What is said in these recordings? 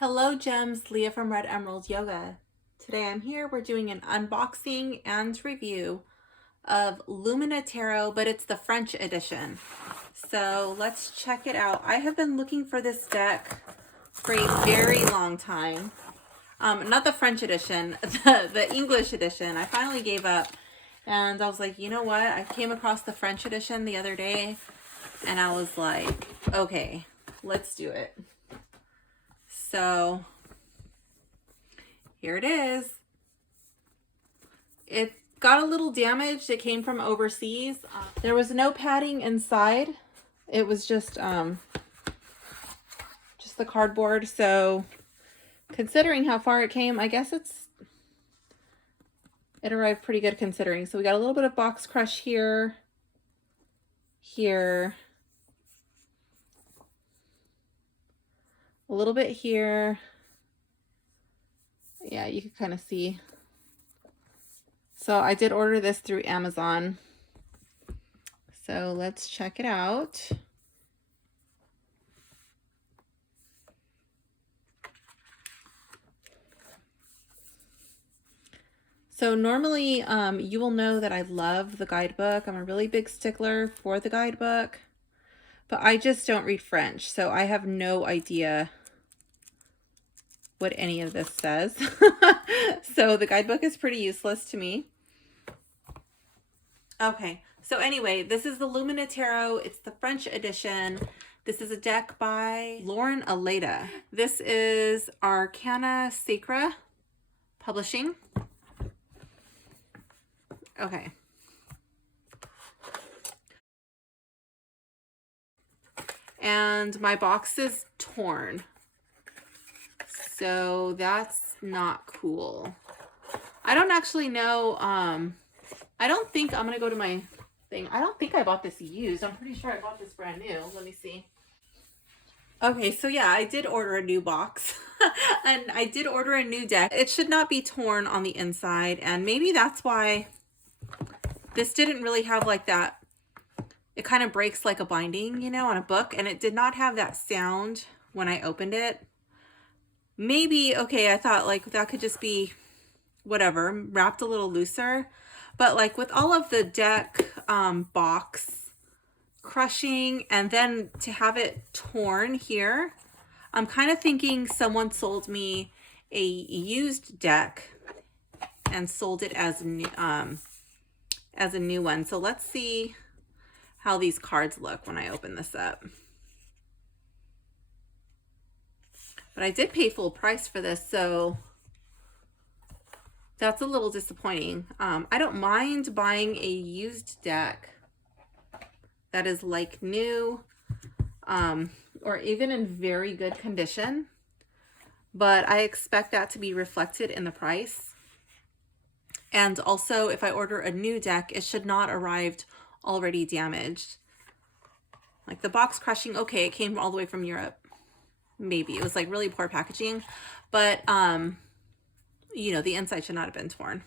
Hello Gems, Leah from Red Emerald Yoga. Today I'm here, we're doing an unboxing and review of Lumina Tarot, but it's the French edition. So let's check it out. I have been looking for this deck for a very long time. Not the French edition, the English edition. I finally gave up and I was like, you know what? I came across the French edition the other day and I was like, okay, let's do it. So here it is. It got a little damaged. It came from overseas. There was no padding inside. It was just the cardboard. So considering how far it came, I guess it arrived pretty good considering. So we got a little bit of box crush here, a little bit here. Yeah, you can kind of see. So I did order this through Amazon. So let's check it out. So normally you will know that I love the guidebook. I'm a really big stickler for the guidebook, but I just don't read French. So I have no idea what any of this says. So the guidebook is pretty useless to me. Okay, so anyway, this is the Lumina Tarot. It's the French edition. This is a deck by Lauren Aletta. This is Arcana Sacra Publishing. Okay. And my box is torn. So that's not cool. I don't actually know. I don't think I'm going to go to my thing. I don't think I bought this used. I'm pretty sure I bought this brand new. Let me see. Okay, so yeah, I did order a new box and I did order a new deck. It should not be torn on the inside, and maybe that's why this didn't really have like that. It kind of breaks like a binding, you know, on a book, and it did not have that sound when I opened it. Maybe, okay, I thought like that could just be whatever, wrapped a little looser. But like with all of the deck box crushing and then to have it torn here, I'm kind of thinking someone sold me a used deck and sold it as a new one. So let's see how these cards look when I open this up. But I did pay full price for this, so that's a little disappointing. I don't mind buying a used deck that is like new, or even in very good condition, but I expect that to be reflected in the price. And also, if I order a new deck, it should not arrive already damaged. Like the box crushing, okay, it came all the way from Europe. Maybe it was like really poor packaging, but you know, the inside should not have been torn.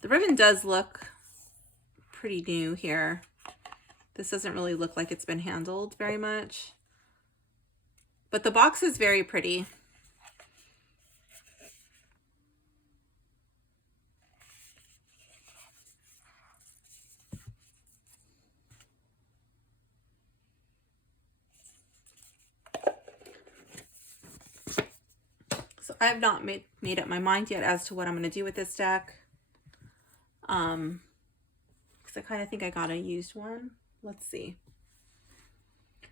The ribbon does look pretty new here. This doesn't really look like it's been handled very much, but the box is very pretty. So I have not made up my mind yet as to what I'm going to do with this deck. Because I kind of think I got a used one. Let's see.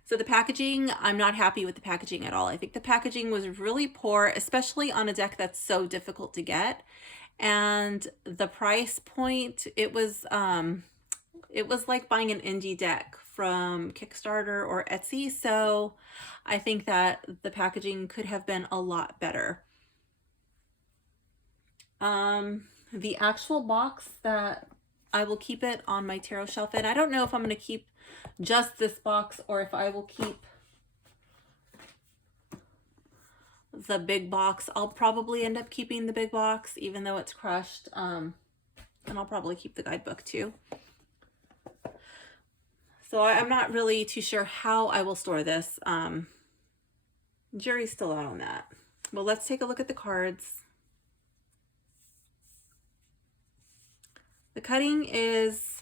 So the packaging, I'm not happy with the packaging at all. I think the packaging was really poor, especially on a deck that's so difficult to get. And the price point, it was like buying an indie deck from Kickstarter or Etsy. So I think that the packaging could have been a lot better. The actual box that I will keep it on my tarot shelf, and I don't know if I'm going to keep just this box or if I will keep the big box. I'll probably end up keeping the big box even though it's crushed, and I'll probably keep the guidebook too. So I'm not really too sure how I will store this. Jury's still out on that. Well, let's take a look at the cards. The cutting is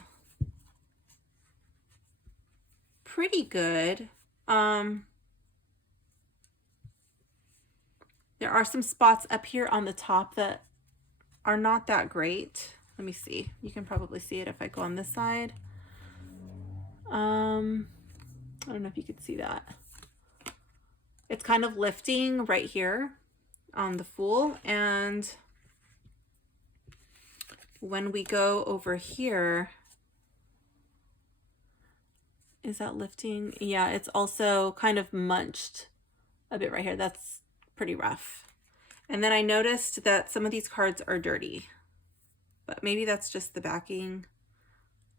pretty good. There are some spots up here on the top that are not that great. Let me see. You can probably see it if I go on this side. I don't know if you could see that. It's kind of lifting right here on the Fool, and when we go over here, is that lifting? Yeah, it's also kind of munched a bit right here. That's pretty rough. And then I noticed that some of these cards are dirty, but maybe that's just the backing.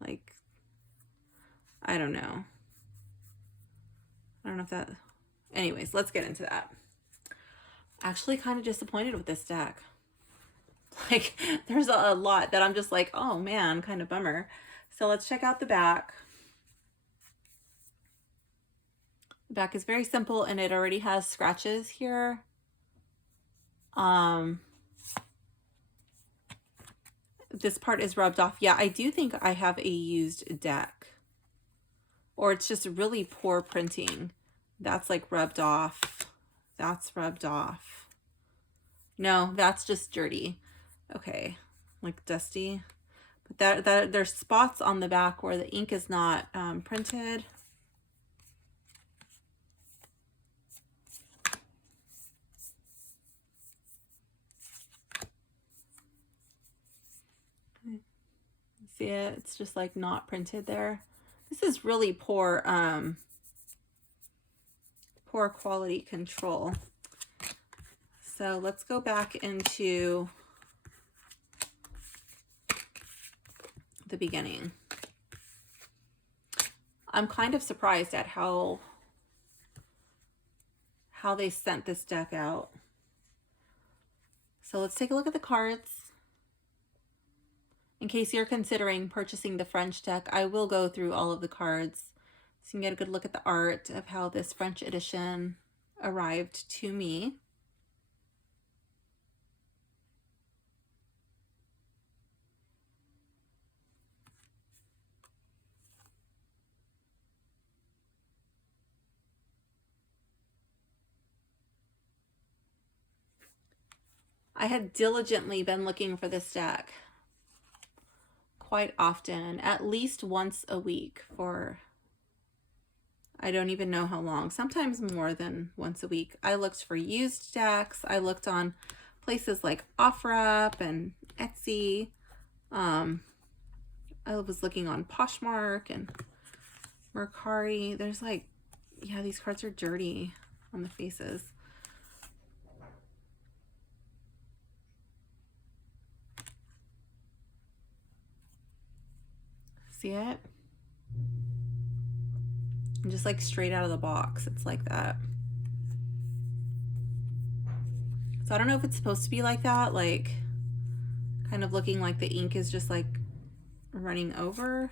Like, I don't know. I don't know if that, anyways, let's get into that. Actually kind of disappointed with this deck. Like, there's a lot that I'm just like, oh man, kind of bummer. So let's check out the back. The back is very simple and it already has scratches here. This part is rubbed off. Yeah, I do think I have a used deck, or it's just really poor printing. That's like rubbed off. That's rubbed off. No, that's just dirty. Okay, like dusty. But that there's spots on the back where the ink is not printed. See it? It's just like not printed there. This is really poor poor quality control. So let's go back into the beginning. I'm kind of surprised at how they sent this deck out. So let's take a look at the cards. In case you're considering purchasing the French deck, I will go through all of the cards so you can get a good look at the art of how this French edition arrived to me. I had diligently been looking for this deck quite often, at least once a week for, I don't even know how long, sometimes more than once a week. I looked for used decks. I looked on places like OfferUp and Etsy. I was looking on Poshmark and Mercari. There's like, yeah, these cards are dirty on the faces. See it? And just like straight out of the box, it's like that. So I don't know if it's supposed to be like that, like kind of looking like the ink is just like running over.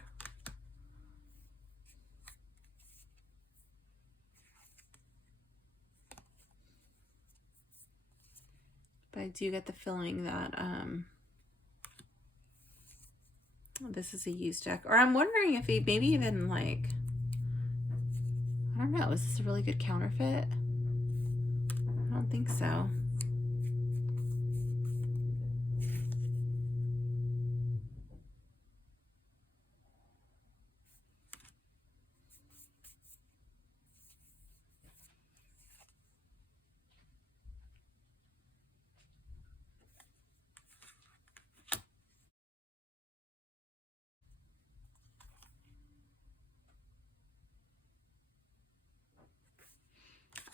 But I do get the feeling that this is a used deck. Or I'm wondering if he maybe even like, I don't know, is this a really good counterfeit? I don't think so.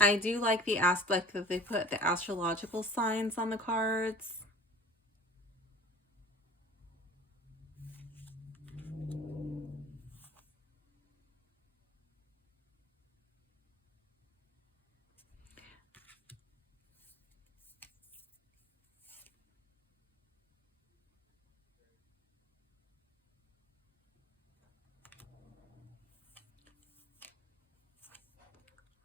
I do like the aspect that they put the astrological signs on the cards.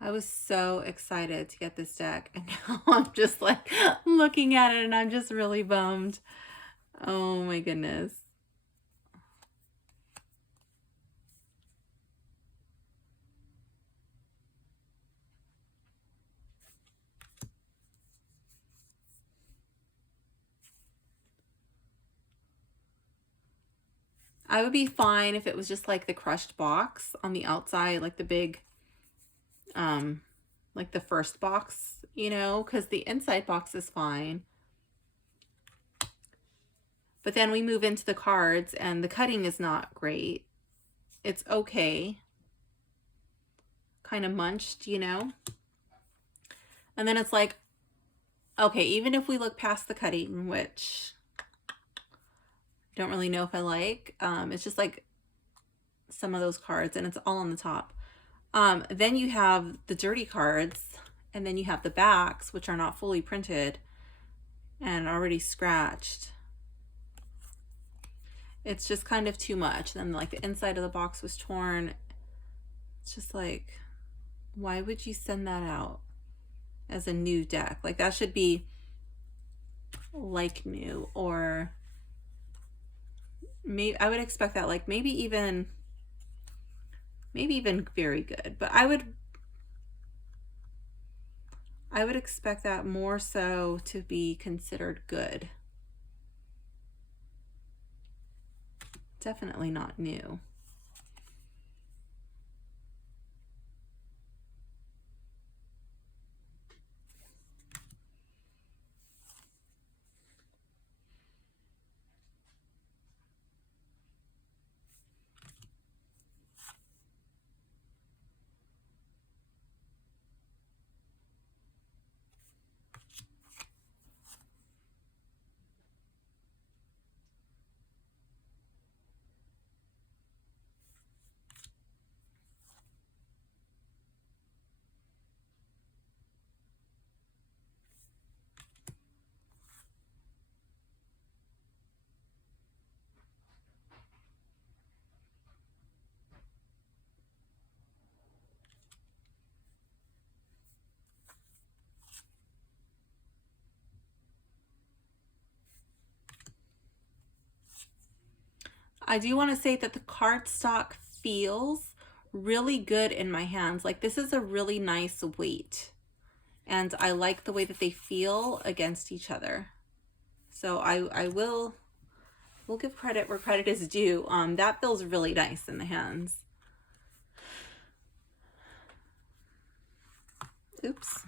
I was so excited to get this deck, and now I'm just like looking at it and I'm just really bummed. Oh my goodness. I would be fine if it was just like the crushed box on the outside, like the big, like the first box, you know, because the inside box is fine. But then we move into the cards and the cutting is not great. It's okay. Kind of munched, you know. And then it's like, okay, even if we look past the cutting, which I don't really know if I like, it's just like some of those cards and it's all on the top. Then you have the dirty cards and then you have the backs, which are not fully printed and already scratched. It's just kind of too much. Then like the inside of the box was torn. It's just like, why would you send that out as a new deck? Like that should be like new, or maybe I would expect that, like maybe even very good, but I would expect that more so to be considered good. Definitely not new. I do want to say that the cardstock feels really good in my hands. Like this is a really nice weight. And I like the way that they feel against each other. So I will give credit where credit is due. That feels really nice in the hands. Oops.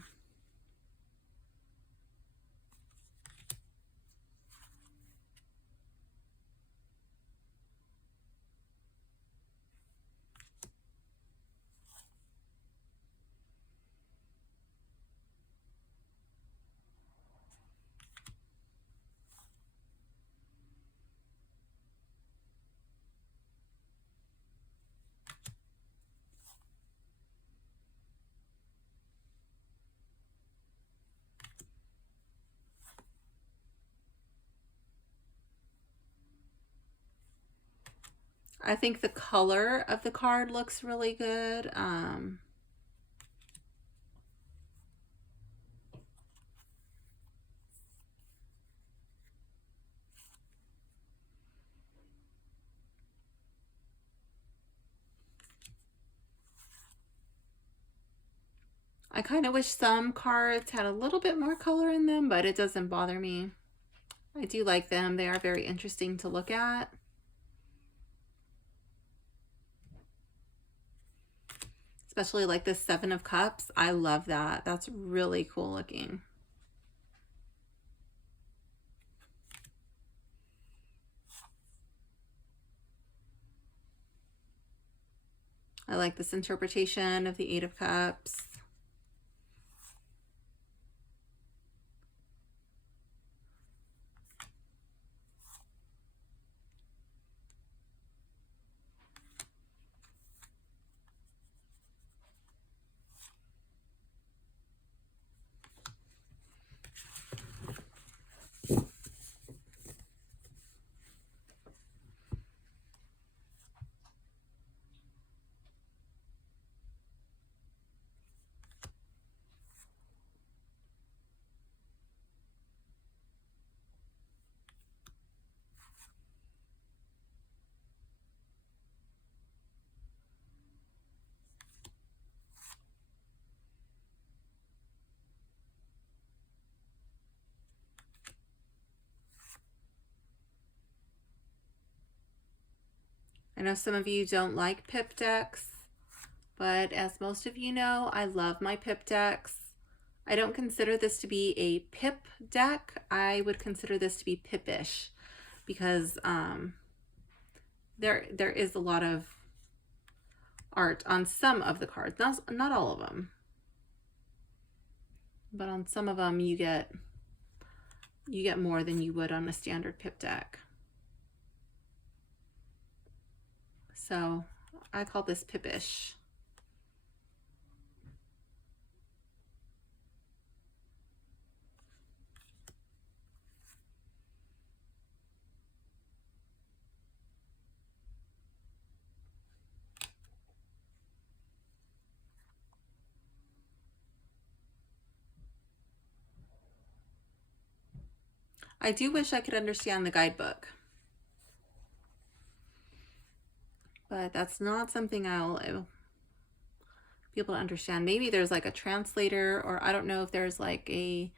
I think the color of the card looks really good. I kind of wish some cards had a little bit more color in them, but it doesn't bother me. I do like them. They are very interesting to look at. Especially like this 7 of Cups. I love that. That's really cool looking. I like this interpretation of the 8 of Cups. know some of you don't like pip decks, but as most of you know, I love my pip decks. I don't consider this to be a pip deck. I would consider this to be pippish because there is a lot of art on some of the cards, not all of them, but on some of them you get more than you would on a standard pip deck. So I call this pippish. I do wish I could understand the guidebook, but that's not something I'll be able to understand. Maybe there's like a translator, or I don't know if there's like a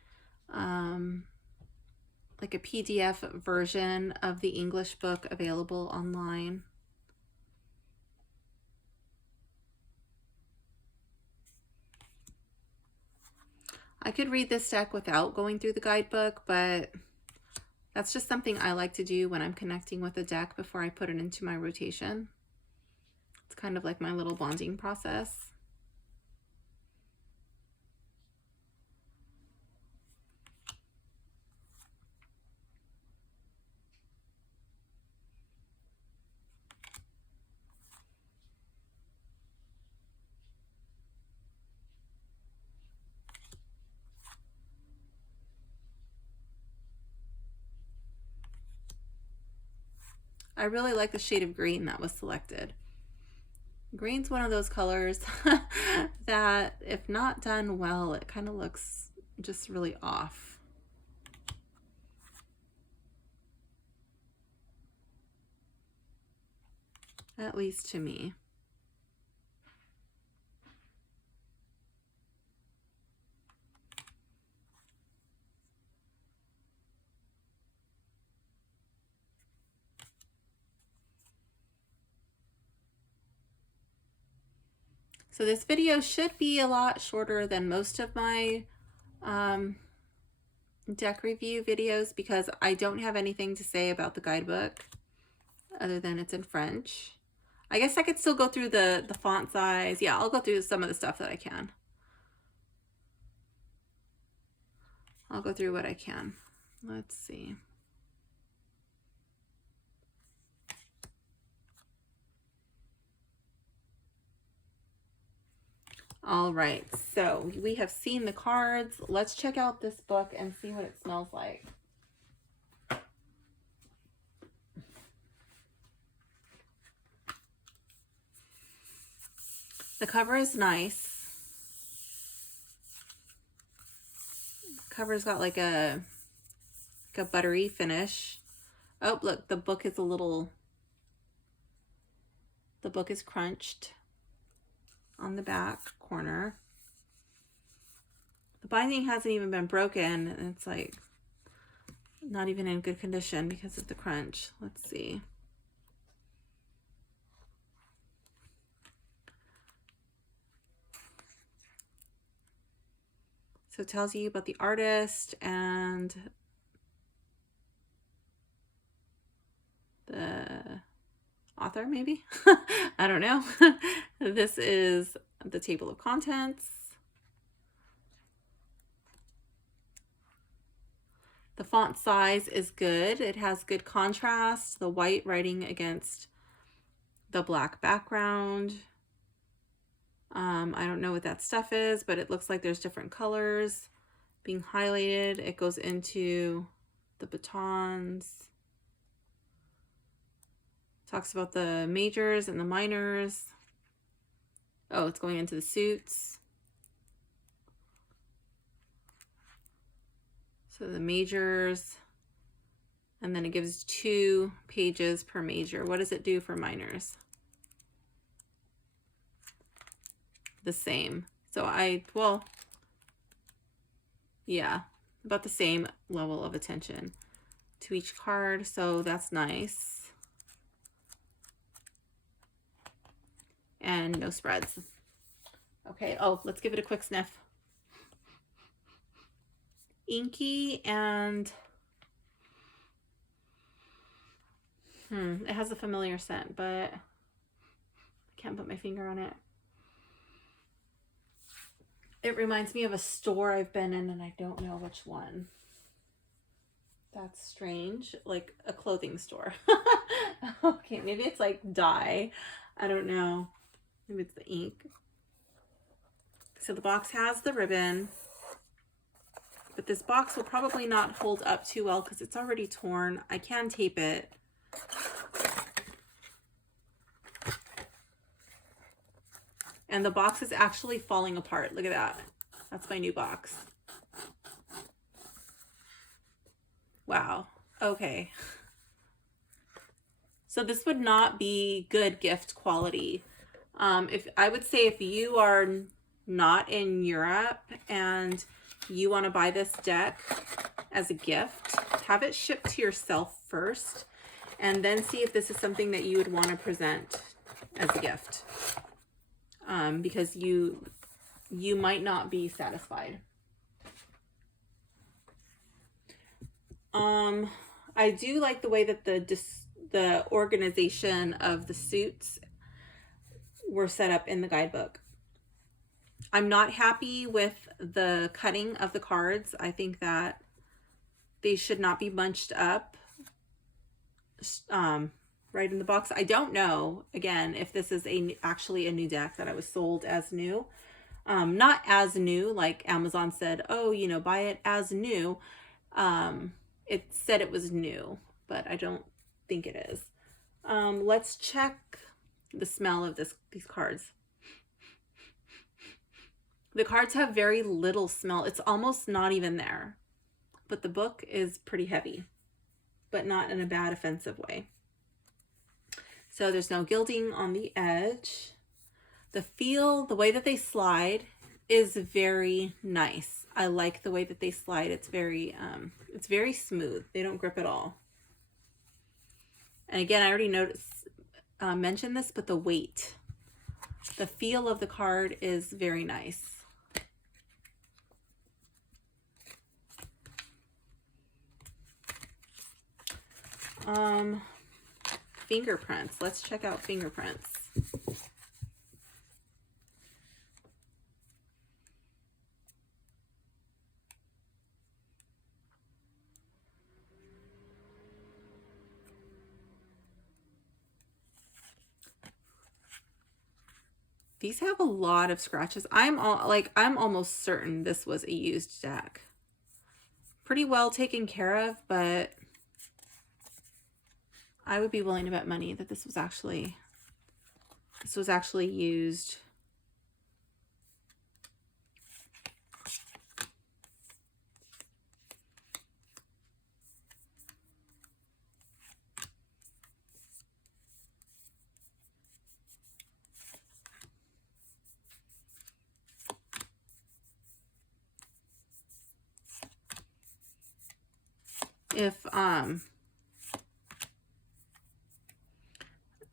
PDF version of the English book available online. I could read this deck without going through the guidebook, but that's just something I like to do when I'm connecting with a deck before I put it into my rotation. It's kind of like my little bonding process. I really like the shade of green that was selected. Green's one of those colors that if not done well, it kind of looks just really off. At least to me. So this video should be a lot shorter than most of my deck review videos because I don't have anything to say about the guidebook other than it's in French. I guess I could still go through the font size. Yeah, I'll go through some of the stuff that I can. I'll go through what I can. Let's see. All right, so we have seen the cards. Let's check out this book and see what it smells like. The cover is nice. The cover's got like a buttery finish. Oh, look, the book is the book is crunched on the back corner. The binding hasn't even been broken, and it's like not even in good condition because of the crunch. Let's see. So it tells you about the artist and the author, maybe. I don't know. This is the table of contents. The font size is good. It has good contrast. The white writing against the black background. I don't know what that stuff is, but it looks like there's different colors being highlighted. It goes into the batons. Talks about the majors and the minors. Oh, it's going into the suits. So the majors, and then it gives 2 pages per major. What does it do for minors? The same. So well, yeah, about the same level of attention to each card. So that's nice. and no spreads. Okay, oh, let's give it a quick sniff. Inky and it has a familiar scent, but I can't put my finger on it. It reminds me of a store I've been in and I don't know which one. That's strange. Like a clothing store. Okay, maybe it's like dye. I don't know. Maybe it's the ink. So the box has the ribbon. But this box will probably not hold up too well because it's already torn. I can tape it. And the box is actually falling apart. Look at that. That's my new box. Wow. Okay. So this would not be good gift quality. If I would say if you are not in Europe and you want to buy this deck as a gift, have it shipped to yourself first, and then see if this is something that you would want to present as a gift. Because you might not be satisfied. I do like the way that the organization of the suits were set up in the guidebook. I'm not happy with the cutting of the cards. I think that they should not be bunched up right in the box. I don't know, again, if this is actually a new deck that I was sold as new. Not as new, like Amazon said, oh, you know, buy it as new. It said it was new, but I don't think it is. Let's check the smell of these cards. The cards have very little smell. It's almost not even there. But the book is pretty heavy, but not in a bad, offensive way. So there's no gilding on the edge. The feel, the way that they slide is very nice. I like the way that they slide. It's very smooth. They don't grip at all. And again, I already mentioned this, but the weight, the feel of the card is very nice. Fingerprints. Let's check out fingerprints. These have a lot of scratches. I'm almost certain this was a used deck. Pretty well taken care of, but I would be willing to bet money that this was actually used.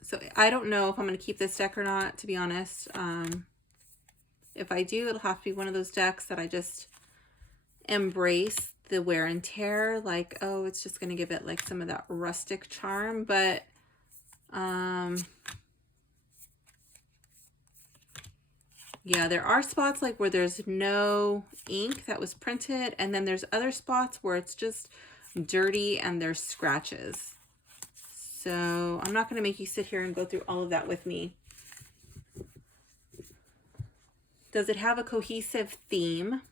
So I don't know if I'm going to keep this deck or not, to be honest. If I do, it'll have to be one of those decks that I just embrace the wear and tear. Like, oh, it's just going to give it like some of that rustic charm. But yeah, there are spots like where there's no ink that was printed. And then there's other spots where it's just dirty and there's scratches. So I'm not going to make you sit here and go through all of that with me. Does it have a cohesive theme?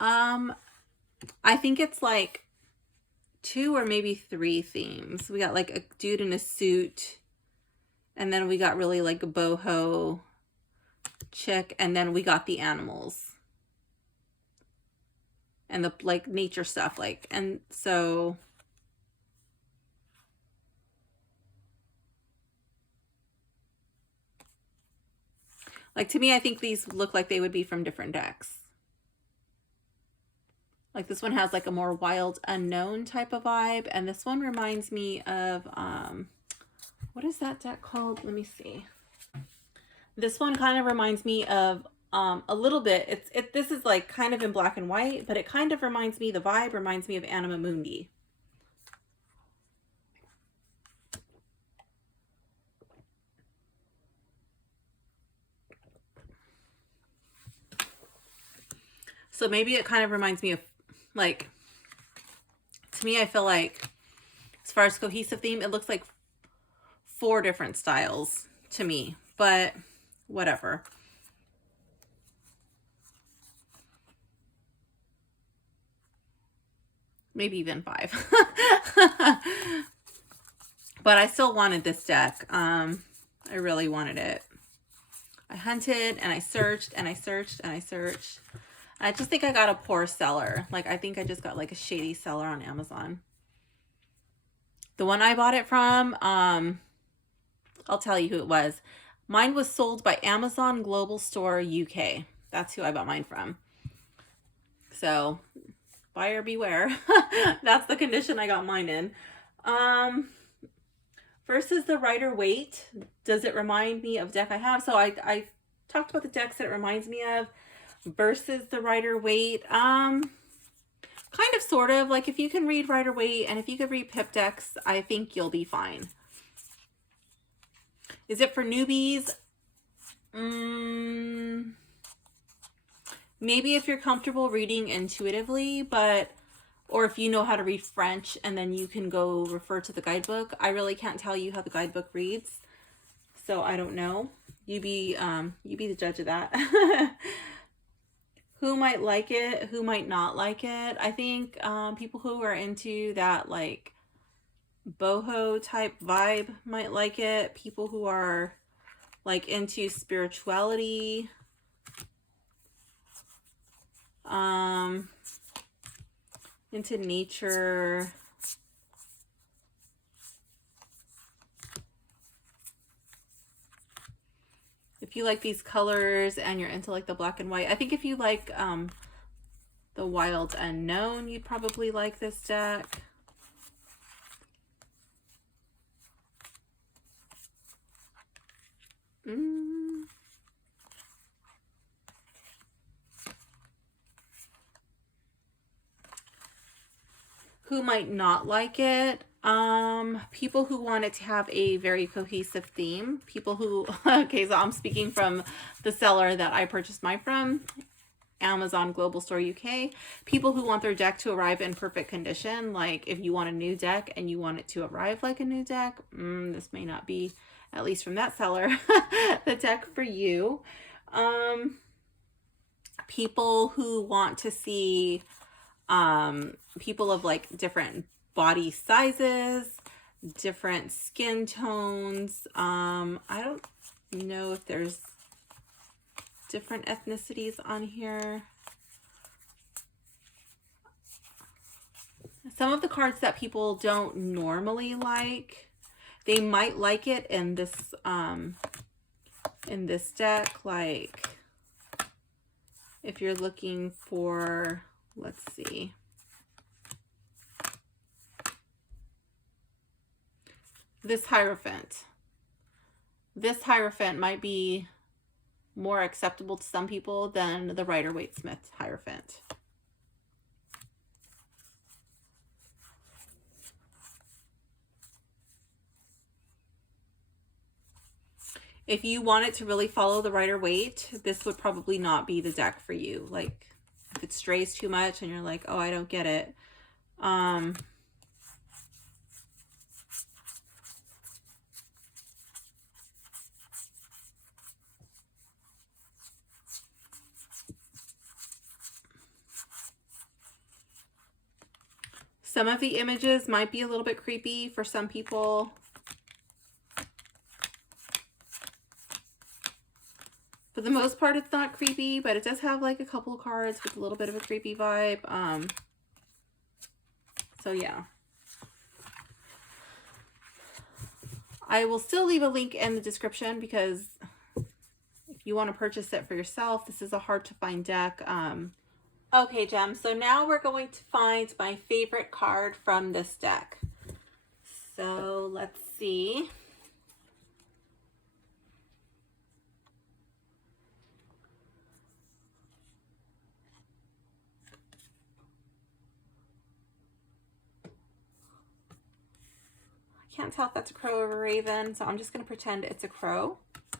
I think it's like 2 or maybe 3 themes. We got like a dude in a suit, and then we got really like a boho chick, and then we got the animals and the like nature stuff, like, and so like, to me, I think these look like they would be from different decks. Like this one has like a more wild unknown type of vibe. And this one reminds me of, what is that deck called? Let me see. This one kind of reminds me of a little bit. This is like kind of in black and white, but it kind of reminds me, the vibe reminds me of Anima Mundi. So maybe it kind of reminds me of, like, to me, I feel like as far as cohesive theme, it looks like 4 different styles to me, but whatever. Maybe even 5. But I still wanted this deck. I really wanted it. I hunted and I searched and I searched and I searched. I just think I got a poor seller. Like, I think I just got like a shady seller on Amazon. The one I bought it from, I'll tell you who it was. Mine was sold by Amazon Global Store UK. That's who I bought mine from. So, buyer beware. That's the condition I got mine in. First is the Rider-Waite. Does it remind me of deck I have? So I talked about the decks that it reminds me of versus the Rider-Waite. Kind of, sort of. Like, if you can read Rider-Waite and if you could read Pip decks, I think you'll be fine. Is it for newbies? Maybe if you're comfortable reading intuitively, but, or if you know how to read French and then you can go refer to the guidebook. I really can't tell you how the guidebook reads, so I don't know. You be the judge of that. Who might like it? Who might not like it? I think people who are into that, like, boho type vibe might like it. People who are like into spirituality, into nature, if you like these colors and you're into like the black and white. I think if you like the wild unknown, you'd probably like this deck. Who might not like it? People who want it to have a very cohesive theme. People who, okay, so I'm speaking from the seller that I purchased mine from, Amazon Global Store UK. People who want their deck to arrive in perfect condition. Like, if you want a new deck and you want it to arrive like a new deck, this may not be, at least from that seller, the deck for you. People who want to see people of like different body sizes, different skin tones. I don't know if there's different ethnicities on here. Some of the cards that people don't normally like, they might like it in this deck. Like, if you're looking for, let's see, this Hierophant. This Hierophant might be more acceptable to some people than the Rider-Waite-Smith Hierophant. If you want it to really follow the Rider-Waite, this would probably not be the deck for you. Like, if it strays too much and you're like, oh, I don't get it. Some of the images might be a little bit creepy for some people. For the most part, it's not creepy, but it does have like a couple of cards with a little bit of a creepy vibe. So yeah. I will still leave a link in the description because if you want to purchase it for yourself, this is a hard to find deck. Okay, Gem, so now we're going to find my favorite card from this deck. So let's see. Can't tell if that's a crow or a raven, so I'm just going to pretend it's a crow. I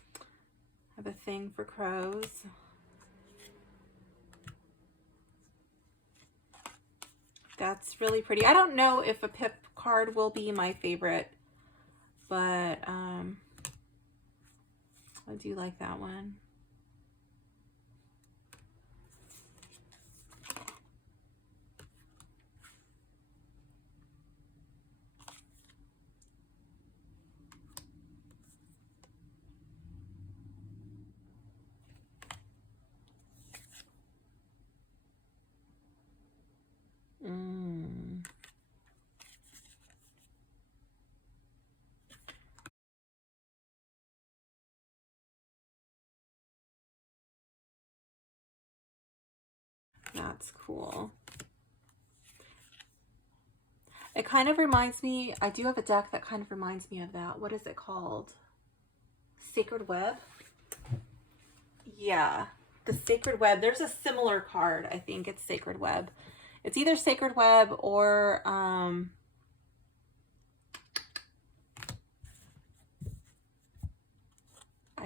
have a thing for crows. That's really pretty. I don't know if a pip card will be my favorite, but I do like that one. That's cool. It kind of reminds me, I do have a deck that kind of reminds me of that. What is it called? Sacred Web? Yeah, the Sacred Web. There's a similar card. I think it's Sacred Web. It's either Sacred Web or I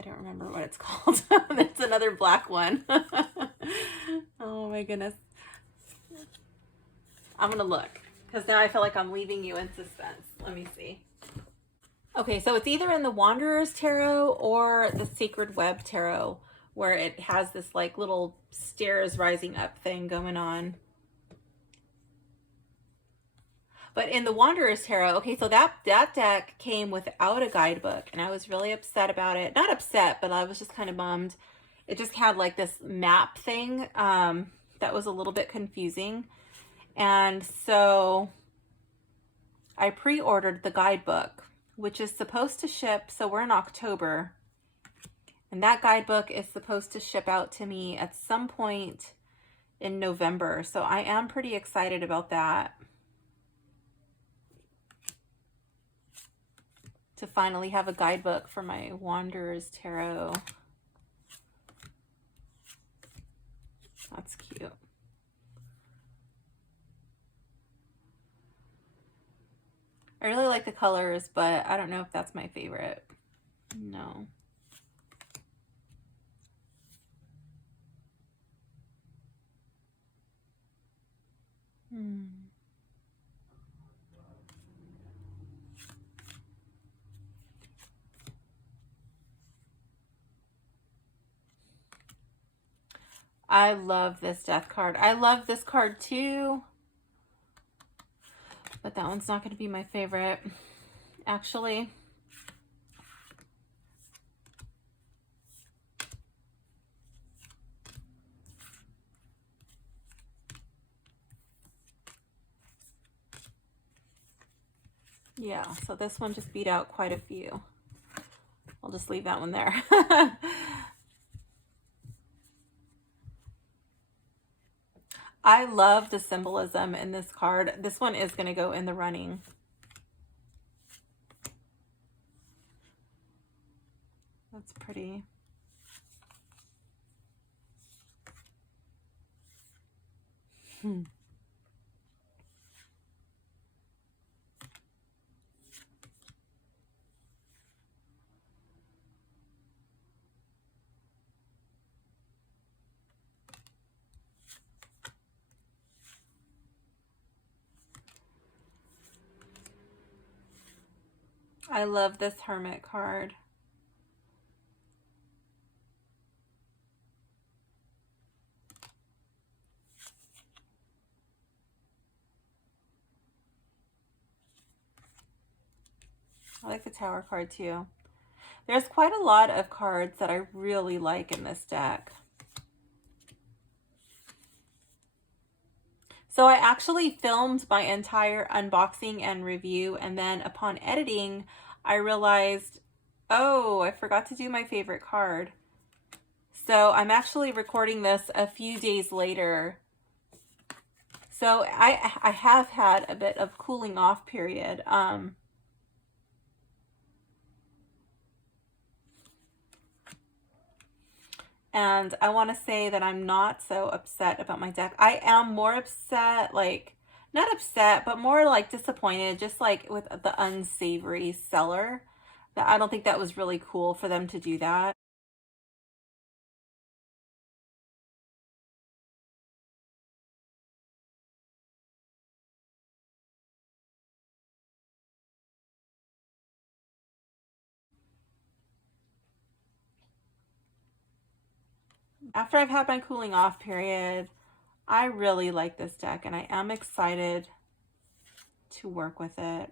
don't remember what it's called. It's another black one. Oh my goodness. I'm gonna look because now I feel like I'm leaving you in suspense. Let me see. Okay, so it's either in the Wanderer's Tarot or the Sacred Web Tarot, where it has this like little stairs rising up thing going on. But in the Wanderer's Tarot, okay, so that deck came without a guidebook, and I was really upset about it. Not upset, but I was just kind of bummed. It just had like this map thing that was a little bit confusing. And so I pre-ordered the guidebook, which is supposed to ship, so we're in October, and that guidebook is supposed to ship out to me at some point in November. So I am pretty excited about that. To finally have a guidebook for my Wanderer's Tarot. That's cute. I really like the colors, but I don't know if that's my favorite. No. I love this death card. I love this card too, but that one's not going to be my favorite, actually. Yeah, so this one just beat out quite a few. I'll just leave that one there. I love the symbolism in this card. This one is going to go in the running. That's pretty. I love this Hermit card. I like the Tower card too. There's quite a lot of cards that I really like in this deck. So I actually filmed my entire unboxing and review, and then upon editing, I realized, oh, I forgot to do my favorite card. So I'm actually recording this a few days later. So I have had a bit of cooling off period. And I want to say that I'm not so upset about my deck. I am more upset, like, not upset, but more like disappointed, just like with the unsavory seller. That I don't think that was really cool for them to do that. After I've had my cooling off period, I really like this deck and I am excited to work with it.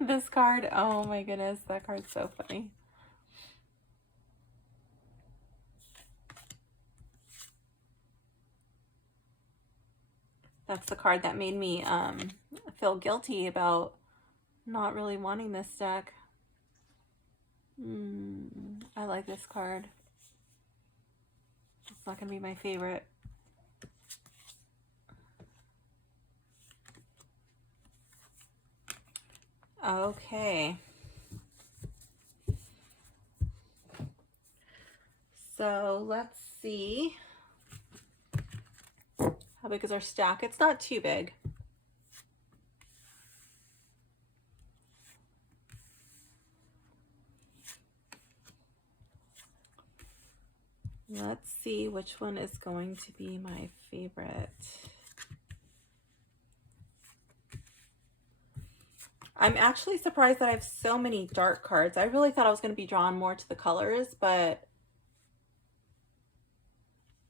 This card, oh my goodness, that card's so funny. That's the card that made me feel guilty about not really wanting this deck. I like this card. It's not going to be my favorite. Okay. So let's see. How big is our stack? It's not too big. Let's see which one is going to be my favorite. I'm actually surprised that I have so many dark cards. I really thought I was going to be drawn more to the colors, but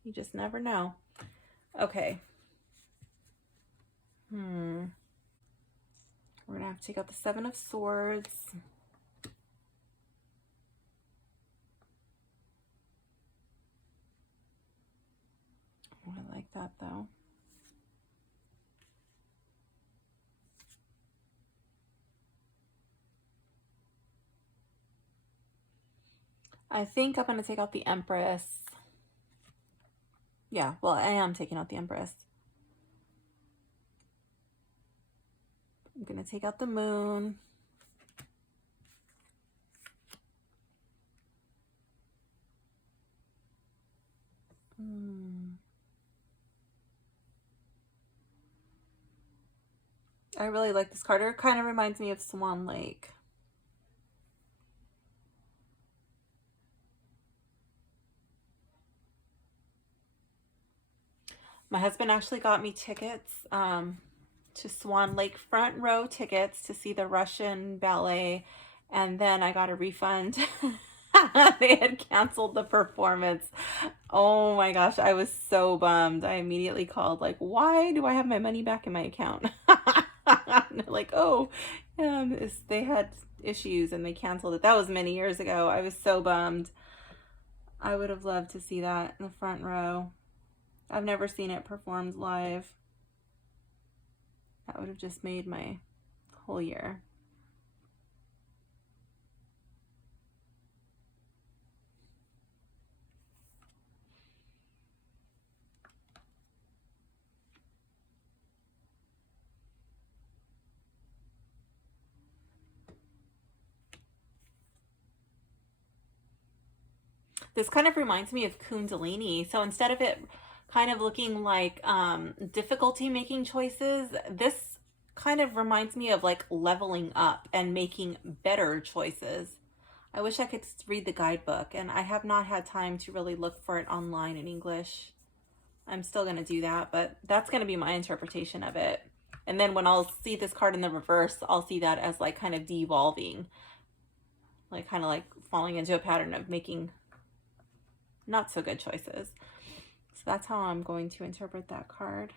you just never know. Okay. We're going to have to take out the Seven of Swords. Oh, I like that though. I think I'm going to take out the Empress. Yeah, well, I am taking out the Empress. I'm going to take out the Moon. I really like this card. It kind of reminds me of Swan Lake. My husband actually got me tickets to Swan Lake, front row tickets to see the Russian ballet, and then I got a refund. They had canceled the performance. Oh my gosh, I was so bummed. I immediately called, like, why do I have my money back in my account? They're like, oh, they had issues and they canceled it. That was many years ago. I was so bummed. I would have loved to see that in the front row. I've never seen it performed live. That would have just made my whole year. This kind of reminds me of Kundalini. So instead of it kind of looking like difficulty making choices, this kind of reminds me of like leveling up and making better choices. I wish I could read the guidebook, and I have not had time to really look for it online in English. I'm still going to do that, but that's going to be my interpretation of it. And then when I'll see this card in the reverse, I'll see that as like kind of devolving, like kind of like falling into a pattern of making not so good choices. So that's how I'm going to interpret that card.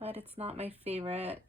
But it's not my favorite.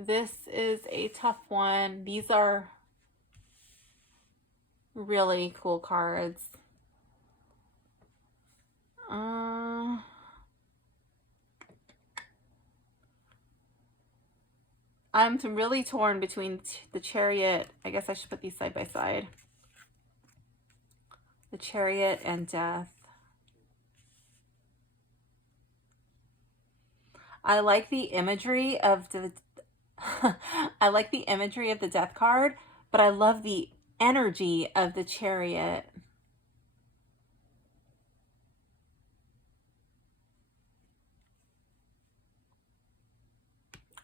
This is a tough one. These are really cool cards. I'm really torn between the Chariot. I guess I should put these side by side. The Chariot and Death. I like the imagery of the I like the imagery of the Death card, but I love the energy of the Chariot.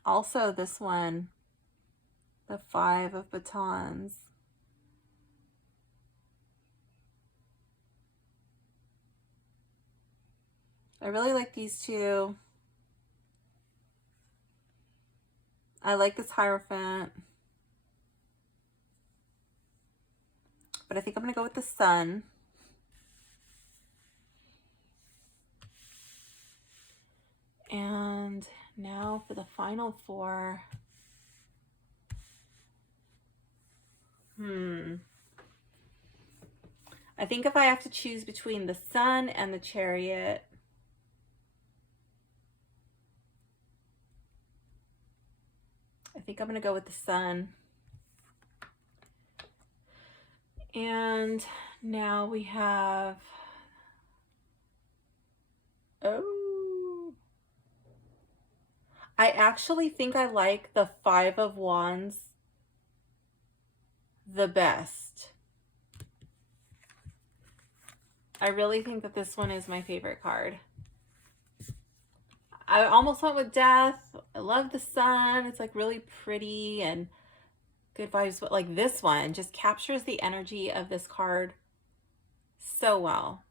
Also, this one, the 5 of Batons. I really like these two. I like this Hierophant. But I think I'm going to go with the Sun. And now for the final 4. I think if I have to choose between the Sun and the Chariot, I think I'm going to go with the Sun. And now we have, I actually think I like the 5 of Wands the best. I really think that this one is my favorite card. I almost went with Death. I love the Sun. It's like really pretty and good vibes, but like this one just captures the energy of this card so well.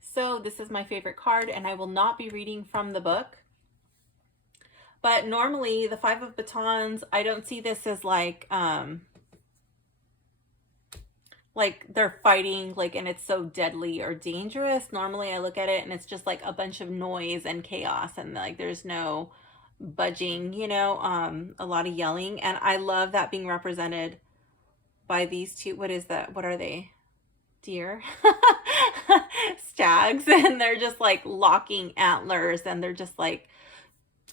So this is my favorite card, and I will not be reading from the book. But normally the 5 of Batons, I don't see this as like they're fighting, like, and it's so deadly or dangerous. Normally I look at it and it's just like a bunch of noise and chaos, and like there's no budging, you know, a lot of yelling. And I love that being represented by these two. What is that? What are they? Deer? Stags. And they're just like locking antlers, and they're just like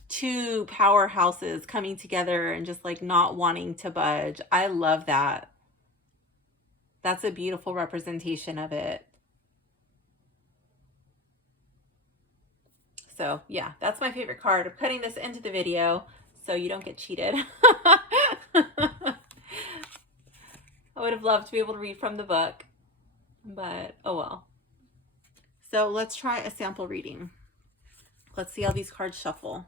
two powerhouses coming together and just like not wanting to budge. I love that. That's a beautiful representation of it. So yeah, that's my favorite card. I'm cutting this into the video so you don't get cheated. I would have loved to be able to read from the book, but oh well. So let's try a sample reading. Let's see how these cards shuffle.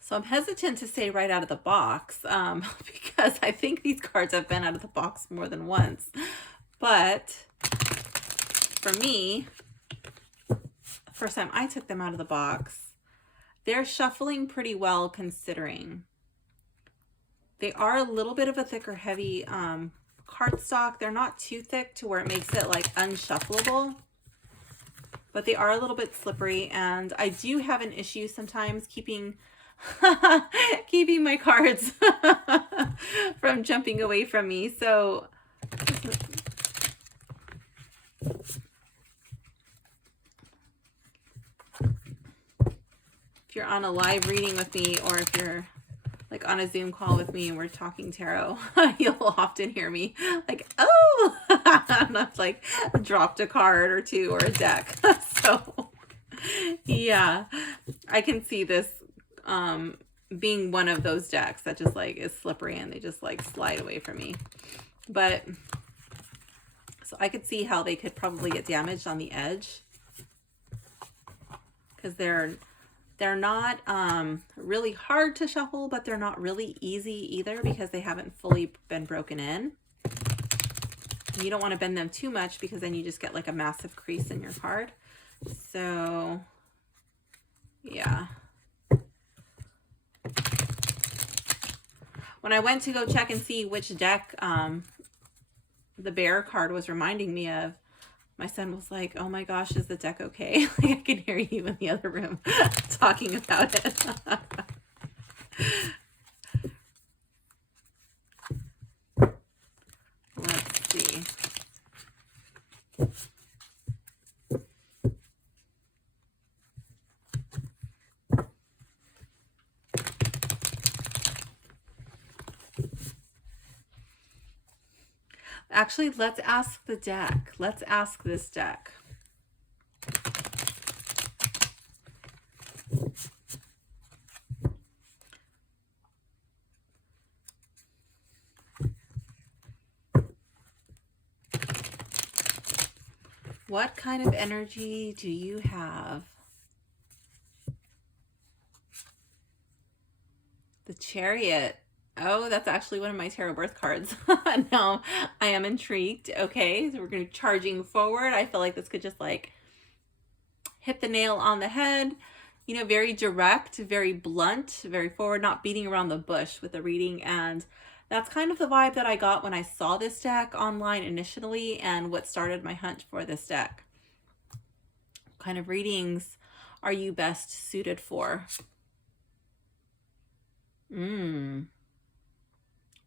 So I'm hesitant to say right out of the box because I think these cards have been out of the box more than once. But for me, first time I took them out of the box, they're shuffling pretty well considering. They are a little bit of a thicker, heavy cardstock. They're not too thick to where it makes it like unshuffleable, but they are a little bit slippery. And I do have an issue sometimes keeping my cards from jumping away from me. So if you're on a live reading with me, or if you're like on a Zoom call with me and we're talking tarot, you'll often hear me like, oh, and I've like dropped a card or two or a deck. So yeah, I can see this being one of those decks that just like is slippery and they just like slide away from me. But so I could see how they could probably get damaged on the edge, because they're not really hard to shuffle, but they're not really easy either because they haven't fully been broken in. You don't want to bend them too much because then you just get like a massive crease in your card. So yeah. When I went to go check and see which deck the bear card was reminding me of. My son was like, oh my gosh, is the deck okay? Like, I can hear you in the other room talking about it. Let's see. Actually, let's ask the deck. Let's ask this deck. What kind of energy do you have? The Chariot. Oh, that's actually one of my tarot birth cards. No, I am intrigued. Okay, so we're going to be charging forward. I feel like this could just like hit the nail on the head. You know, very direct, very blunt, very forward, not beating around the bush with the reading. And that's kind of the vibe that I got when I saw this deck online initially, and what started my hunt for this deck. What kind of readings are you best suited for?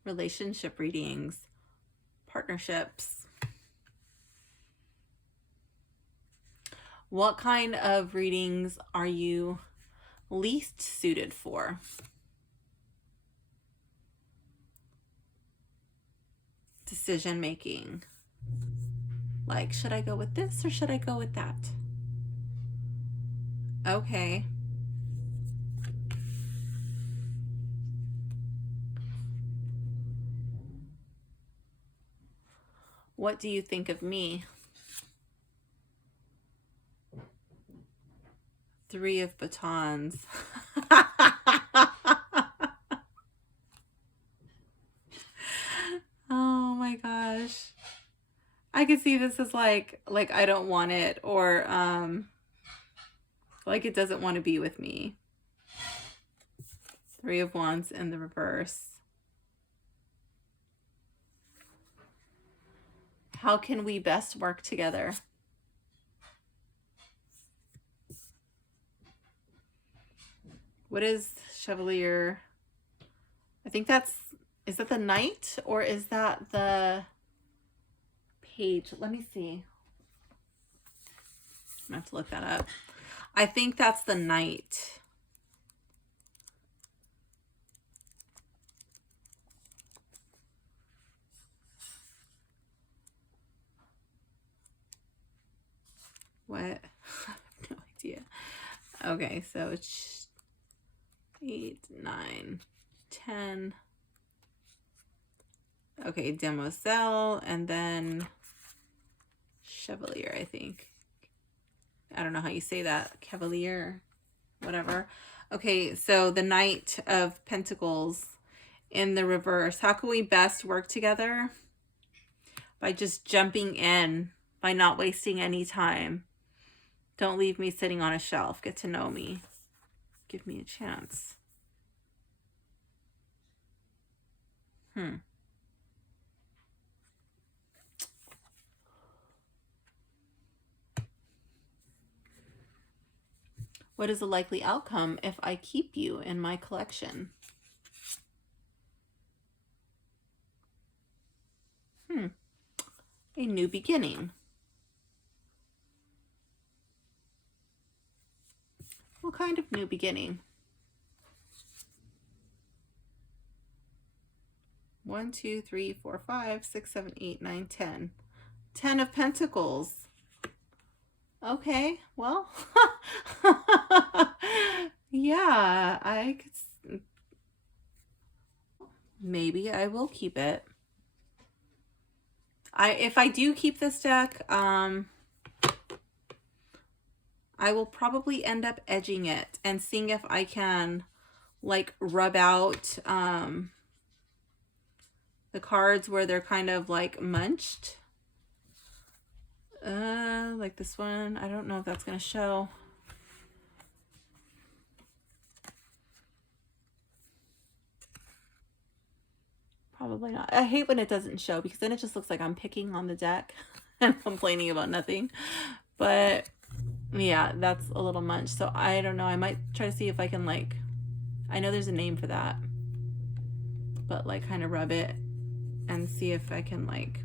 Relationship readings, partnerships. What kind of readings are you least suited for? Decision making. Like, should I go with this or should I go with that? Okay. What do you think of me? Three of batons. Oh my gosh. I could see this as like I don't want it, or like it doesn't want to be with me. Three of Wands in the reverse. How can we best work together? What is Chevalier? I think that's, is that the Knight or is that the Page? Let me see. I have to look that up. I think that's the Knight. What? I have no idea. Okay, so it's 8, 9, 10. Okay, Demoiselle, and then Chevalier, I think. I don't know how you say that. Cavalier, whatever. Okay, so the Knight of Pentacles in the reverse. How can we best work together? By just jumping in, by not wasting any time. Don't leave me sitting on a shelf. Get to know me. Give me a chance. What is the likely outcome if I keep you in my collection? A new beginning. What kind of new beginning? 1, 2, 3, 4, 5, 6, 7, 8, 9, 10. 10 of Pentacles. Okay, well, yeah, I could, maybe I will keep it. If I do keep this deck, I will probably end up edging it and seeing if I can like rub out the cards where they're kind of like munched. Like this one. I don't know if that's going to show. Probably probably not. I hate when it doesn't show because then it just looks like I'm picking on the deck and complaining about nothing. But yeah, that's a little much. So I don't know. I might try to see if I can like, I know there's a name for that, but like kind of rub it and see if I can like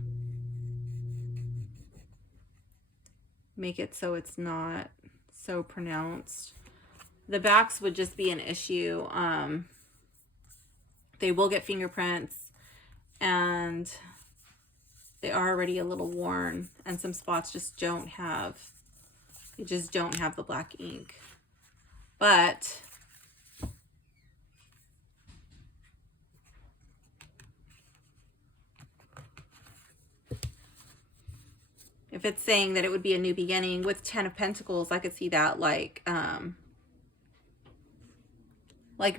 make it so it's not so pronounced. The backs would just be an issue. They will get fingerprints and they are already a little worn, and some spots just don't have, they just don't have the black ink. But if it's saying that it would be a new beginning with 10 of Pentacles, I could see that like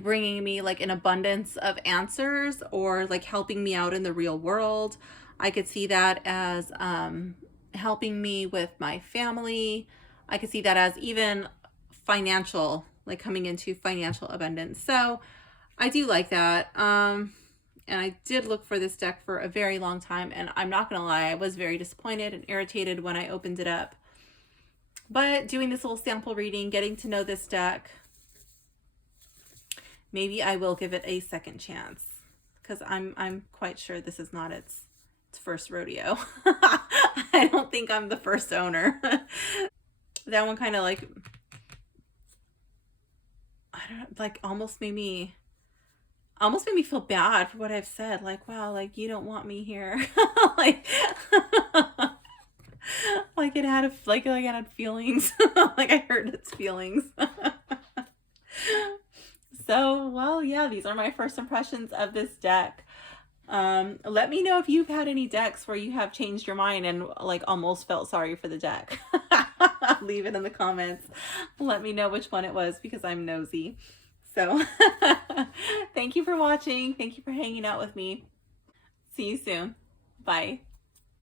bringing me like an abundance of answers, or like helping me out in the real world. I could see that as helping me with my family. I could see that as even financial, like coming into financial abundance. So I do like that. And I did look for this deck for a very long time, and I'm not gonna lie, I was very disappointed and irritated when I opened it up. But doing this little sample reading, getting to know this deck, maybe I will give it a second chance, because I'm quite sure this is not its first rodeo. I don't think I'm the first owner. That one kind of like, I don't know, like almost made me feel bad for what I've said. Like, wow, like you don't want me here. like like it had like it had feelings. Like I hurt its feelings. So, well, yeah, these are my first impressions of this deck. Let me know if you've had any decks where you have changed your mind and like almost felt sorry for the deck. Leave it in the comments. Let me know which one it was, because I'm nosy. So thank you for watching. Thank you for hanging out with me. See you soon. Bye.